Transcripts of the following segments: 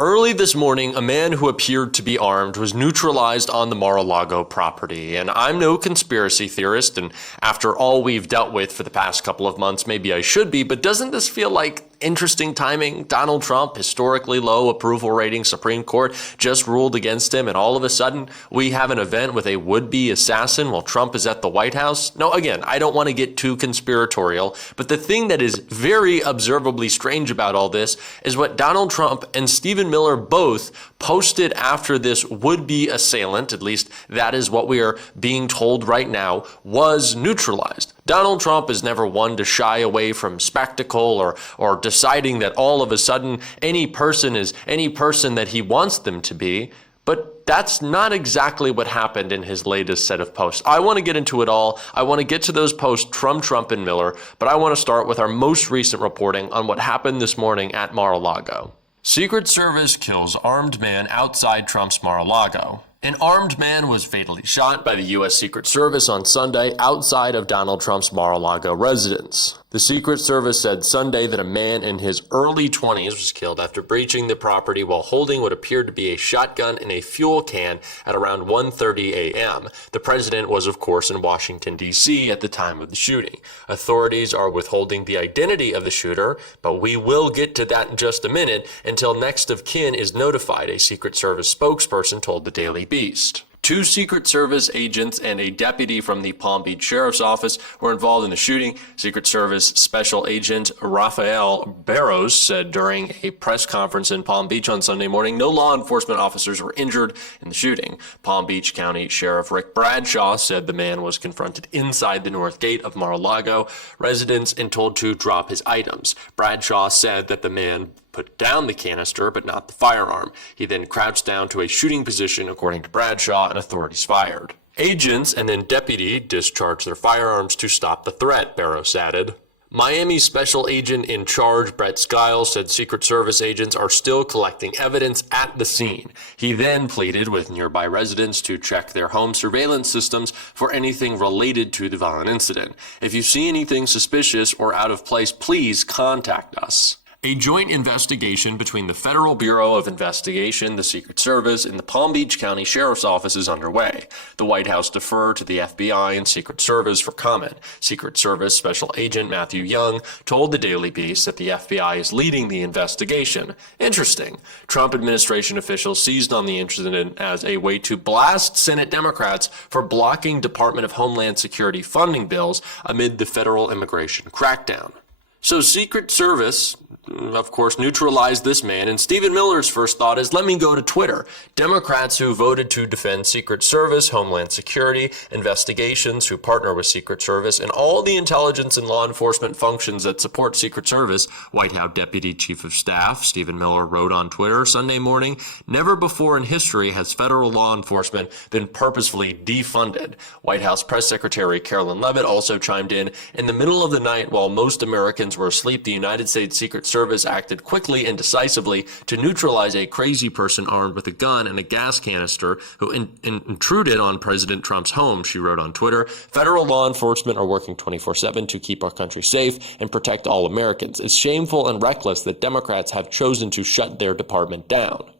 Early this morning, a man who appeared to be armed was neutralized on the Mar-a-Lago property. And I'm no conspiracy theorist, and after all we've dealt with for the past couple of months, maybe I should be, but doesn't this feel like interesting timing? Donald Trump, historically low approval rating, Supreme Court just ruled against him, and all of a sudden we have an event with a would-be assassin while Trump is at the White House? No, again, I don't want to get too conspiratorial, but the thing that is very observably strange about all this is what Donald Trump and Stephen Miller both posted after this would-be assailant, at least that is what we are being told right now, was neutralized. Donald Trump is never one to shy away from spectacle or deciding that all of a sudden any person is any person that he wants them to be. But that's not exactly what happened in his latest set of posts. I want to get into it all. I want to get to those posts from Trump and Miller, but I want to start with our most recent reporting on what happened this morning at Mar-a-Lago. Secret Service kills armed man outside Trump's Mar-a-Lago. An armed man was fatally shot by the U.S. Secret Service on Sunday outside of Donald Trump's Mar-a-Lago residence. The Secret Service said Sunday that a man in his early 20s was killed after breaching the property while holding what appeared to be a shotgun and a fuel can at around 1:30 a.m. The president was, of course, in Washington, D.C. at the time of the shooting. Authorities are withholding the identity of the shooter, but we will get to that in just a minute until next of kin is notified, a Secret Service spokesperson told the Daily Beast. 2 Secret Service agents and a deputy from the Palm Beach Sheriff's Office were involved in the shooting. Secret Service Special Agent Rafael Barros said during a press conference in Palm Beach on Sunday morning, no law enforcement officers were injured in the shooting. Palm Beach County Sheriff Rick Bradshaw said the man was confronted inside the north gate of Mar-a-Lago residence and told to drop his items. Bradshaw said that the man put down the canister, but not the firearm. He then crouched down to a shooting position, according to Bradshaw, and authorities fired. Agents and then deputy discharged their firearms to stop the threat, Barros added. Miami Special Agent in Charge Brett Skiles said Secret Service agents are still collecting evidence at the scene. He then pleaded with nearby residents to check their home surveillance systems for anything related to the violent incident. If you see anything suspicious or out of place, please contact us. A joint investigation between the Federal Bureau of Investigation, the Secret Service, and the Palm Beach County Sheriff's Office is underway. The White House deferred to the FBI and Secret Service for comment. Secret Service Special Agent Matthew Young told the Daily Beast that the FBI is leading the investigation. Interesting. Trump administration officials seized on the incident as a way to blast Senate Democrats for blocking Department of Homeland Security funding bills amid the federal immigration crackdown. So Secret Service, of course, neutralized this man, and Stephen Miller's first thought is, let me go to Twitter. Democrats who voted to defend Secret Service, Homeland Security, investigations, who partner with Secret Service, and all the intelligence and law enforcement functions that support Secret Service, White House Deputy Chief of Staff Stephen Miller wrote on Twitter Sunday morning, never before in history has federal law enforcement been purposefully defunded. White House Press Secretary Carolyn Leavitt also chimed in the middle of the night while most Americans were asleep, the United States Secret Service acted quickly and decisively to neutralize a crazy person armed with a gun and a gas canister who intruded on President Trump's home, she wrote on Twitter. Federal law enforcement are working 24/7 to keep our country safe and protect all Americans. It's shameful and reckless that Democrats have chosen to shut their department down.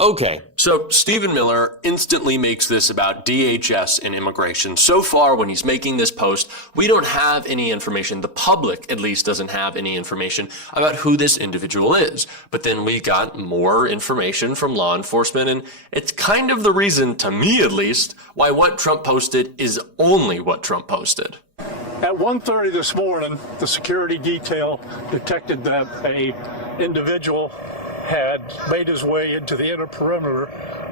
Okay, so Stephen Miller instantly makes this about DHS and immigration. So far, when he's making this post, we don't have any information. The public, at least, doesn't have any information about who this individual is. But then we got more information from law enforcement, and it's kind of the reason, to me at least, why what Trump posted is only what Trump posted. At 1:30 this morning, the security detail detected that a individual had made his way into the inner perimeter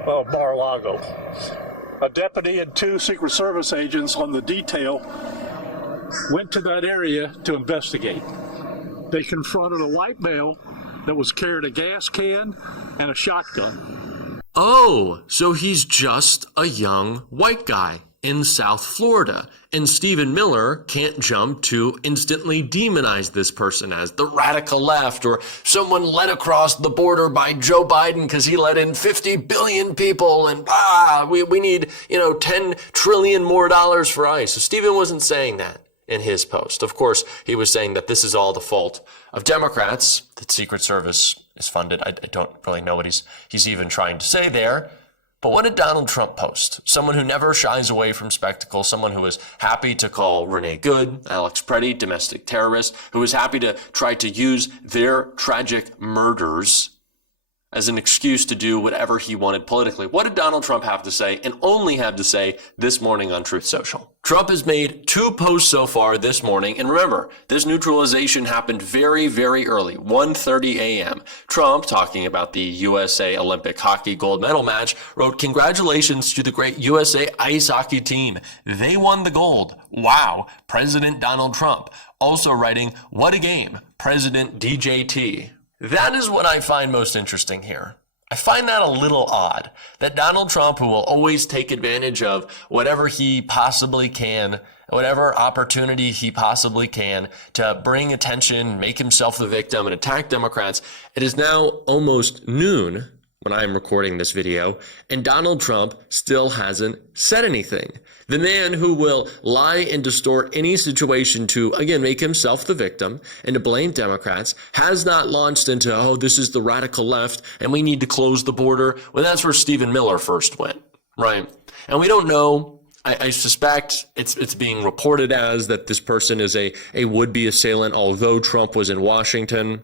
of Mar-a-Lago. A deputy and 2 Secret Service agents on the detail went to that area to investigate. They confronted a white male that was carrying a gas can and a shotgun. Oh, so he's just a young white guy in South Florida, and Stephen Miller can't jump to instantly demonize this person as the radical left or someone led across the border by Joe Biden because he let in 50 billion people and we need, $10 trillion more for ICE. So Stephen wasn't saying that in his post. Of course, he was saying that this is all the fault of Democrats, that Secret Service is funded. I don't really know what he's even trying to say there. But what did Donald Trump post? Someone who never shies away from spectacle, someone who is happy to call Renee Good, Alex Preddy, domestic terrorists, who is happy to try to use their tragic murders as an excuse to do whatever he wanted politically. What did Donald Trump have to say, and only have to say, this morning on Truth Social? Trump has made 2 posts so far this morning, and remember, this neutralization happened very, very early, 1:30 a.m. Trump, talking about the USA Olympic hockey gold medal match, wrote, "Congratulations to the great USA ice hockey team. They won the gold. Wow, President Donald Trump." Also writing, "What a game, President DJT." That is what I find most interesting here. I find that a little odd, that Donald Trump, who will always take advantage of whatever he possibly can, whatever opportunity he possibly can to bring attention, make himself the victim, and attack Democrats, it is now almost noon when I'm recording this video, and Donald Trump still hasn't said anything. The man who will lie and distort any situation to, again, make himself the victim and to blame Democrats has not launched into, oh, this is the radical left and we need to close the border. Well, that's where Stephen Miller first went, right? And we don't know. I suspect it's being reported as that this person is a would-be assailant, although Trump was in Washington.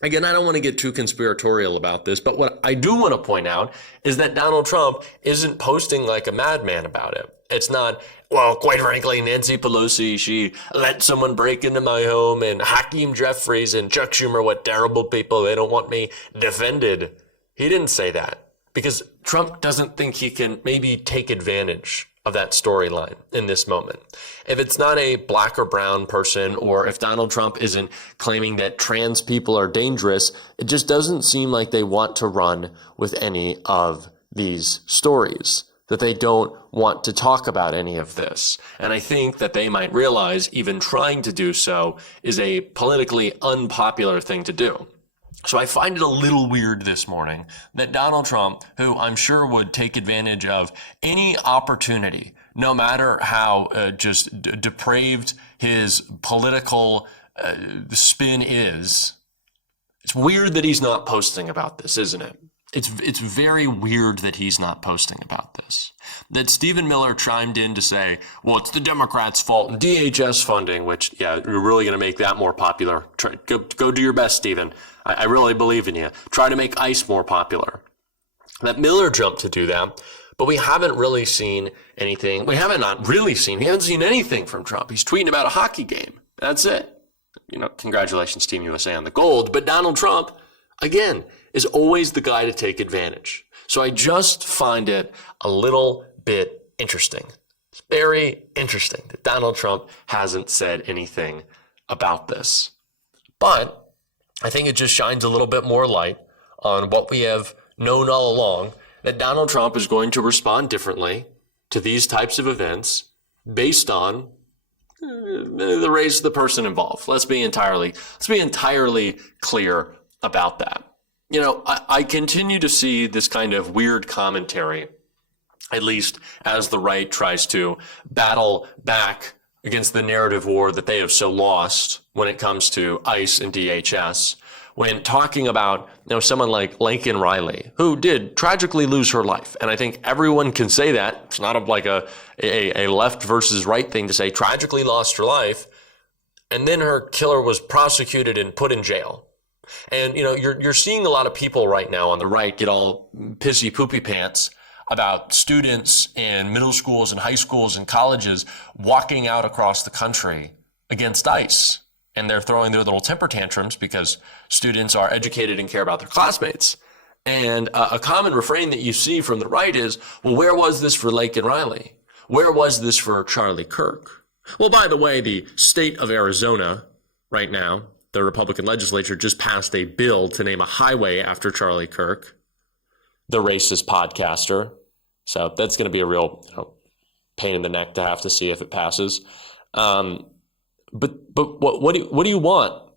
Again, I don't want to get too conspiratorial about this, but what I do want to point out is that Donald Trump isn't posting like a madman about it. It's not, well, quite frankly, Nancy Pelosi, she let someone break into my home, and Hakeem Jeffries and Chuck Schumer, what terrible people, they don't want me defended. He didn't say that because Trump doesn't think he can maybe take advantage of that storyline in this moment. If it's not a black or brown person, or if Donald Trump isn't claiming that trans people are dangerous, it just doesn't seem like they want to run with any of these stories, that they don't want to talk about any of this. And I think that they might realize even trying to do so is a politically unpopular thing to do. So I find it a little weird this morning that Donald Trump, who I'm sure would take advantage of any opportunity, no matter how depraved his political spin is, it's weird that he's not posting about this, isn't it? It's very weird that he's not posting about this. That Stephen Miller chimed in to say, well, it's the Democrats' fault and DHS funding, which, yeah, you're really going to make that more popular. Go do your best, Stephen. I really believe in you. Try to make ICE more popular. That Miller jumped to do that, but we haven't really seen anything. We haven't seen anything from Trump. He's tweeting about a hockey game. That's it. Congratulations, Team USA on the gold. But Donald Trump, again, is always the guy to take advantage. So I just find it a little bit interesting. It's very interesting that Donald Trump hasn't said anything about this. But I think it just shines a little bit more light on what we have known all along, that Donald Trump is going to respond differently to these types of events based on the race of the person involved. Let's be entirely clear about that. I continue to see this kind of weird commentary, at least as the right tries to battle back against the narrative war that they have so lost when it comes to ICE and DHS. When talking about someone like Laken Riley, who did tragically lose her life, and I think everyone can say that. It's not a left versus right thing to say, tragically lost her life, and then her killer was prosecuted and put in jail. And you're seeing a lot of people right now on the right get all pissy poopy pants about students in middle schools and high schools and colleges walking out across the country against ICE. And they're throwing their little temper tantrums because students are educated and care about their classmates. And a common refrain that you see from the right is, well, where was this for Laken Riley? Where was this for Charlie Kirk? Well, by the way, the state of Arizona right now, the Republican legislature just passed a bill to name a highway after Charlie Kirk, the racist podcaster. So that's going to be a real pain in the neck to have to see if it passes. But what do you want?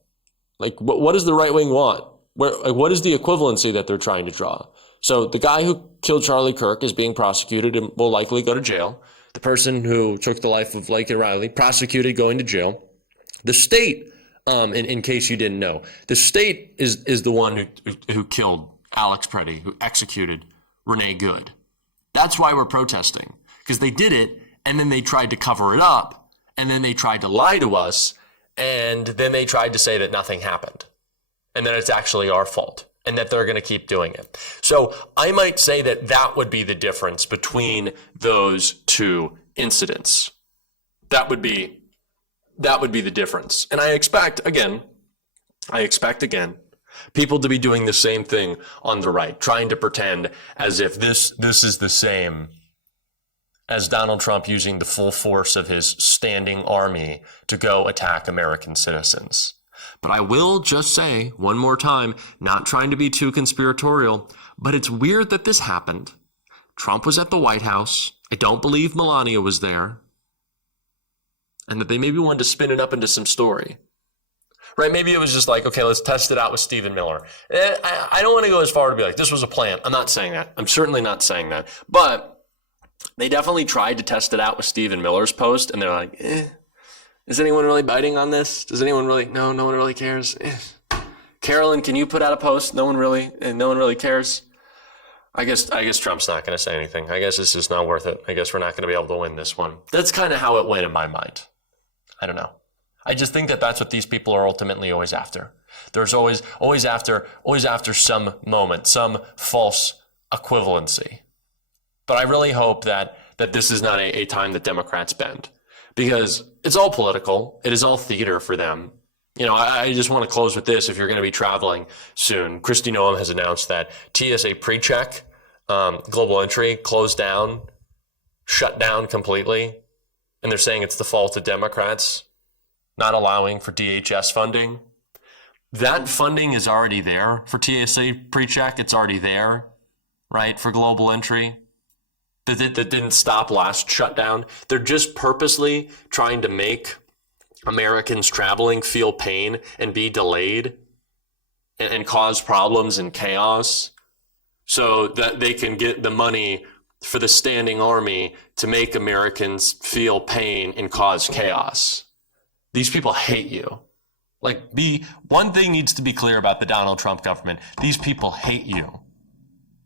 Like, what does the right wing want? What is the equivalency that they're trying to draw? So the guy who killed Charlie Kirk is being prosecuted and will likely go to jail. The person who took the life of Laken Riley, prosecuted, going to jail. The state, in case you didn't know. The state is the one who killed Alex Preddy, who executed Renee Good. That's why we're protesting, because they did it, and then they tried to cover it up, and then they tried to lie to us, and then they tried to say that nothing happened, and that it's actually our fault, and that they're going to keep doing it. So I might say that that would be the difference between those two incidents. That would be the difference. And I expect again, people to be doing the same thing on the right, trying to pretend as if this is the same as Donald Trump using the full force of his standing army to go attack American citizens. But I will just say one more time, not trying to be too conspiratorial, but it's weird that this happened. Trump was at the White House. I don't believe Melania was there. And that they maybe wanted to spin it up into some story. Right? Maybe it was just like, okay, let's test it out with Stephen Miller. I don't want to go as far to be like, this was a plan. I'm not saying that. I'm certainly not saying that. But they definitely tried to test it out with Stephen Miller's post, and they're like, is anyone really biting on this? Does anyone really? No one really cares. Carolyn, can you put out a post? No one really cares. I guess Trump's not going to say anything. I guess it's just not worth it. I guess we're not going to be able to win this one. That's kind of how it went in my mind. I don't know. I just think that that's what these people are ultimately always after. There's always after some moment, some false equivalency. But I really hope that this is not a time that Democrats bend, because it's all political. It is all theater for them. You know, I just want to close with this. If you're going to be traveling soon, Kristi Noem has announced that TSA PreCheck, global entry, closed down, shut down completely. And they're saying it's the fault of Democrats not allowing for DHS funding. That funding is already there for TSA PreCheck. It's already there, right, for global entry. That didn't stop last shutdown. They're just purposely trying to make Americans traveling feel pain and be delayed and cause problems and chaos so that they can get the money for the standing army to make Americans feel pain and cause chaos. These people hate you. One thing needs to be clear about the Donald Trump government. These people hate you,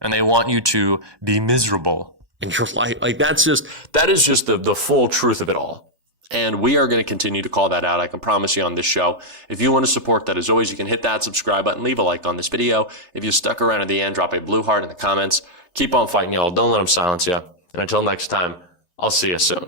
and they want you to be miserable in your life. That is just the full truth of it all. And we are going to continue to call that out. I can promise you on this show. If you want to support that, as always, you can hit that subscribe button, leave a like on this video. If you stuck around at the end, drop a blue heart in the comments. Keep on fighting, y'all. Don't let them silence you. And until next time, I'll see you soon.